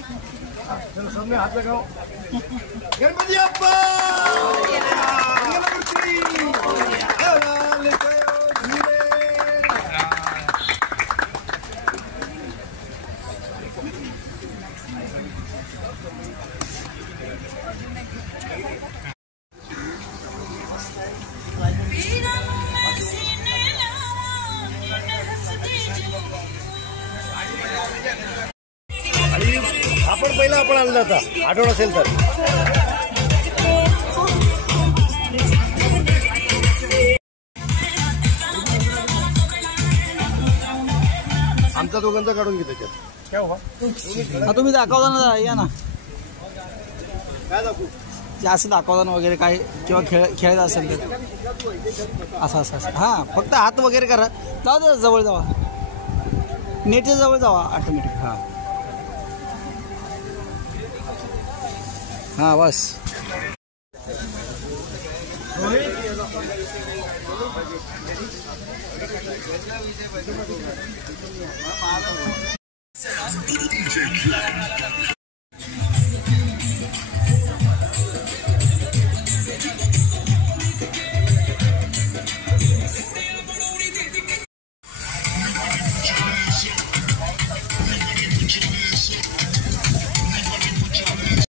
सबने हाथ लगाओ। गणपति अप्पा आपण पहिला आपण आणला होता आठवण असेल तर आमचा दोघांचा काढून घे त्याच्यात काय हो तुम्ही दाखवता ना या ना काय दाखवू जास्त दाखवता ना वगैरे काय किंवा खेळायचं असेल तर असं असं असं हां फक्त हात वगैरे करा जाऊ दे जवळ जावा नेटच्या जवळ जावा ऑटोमॅटिक हां हां बस DJ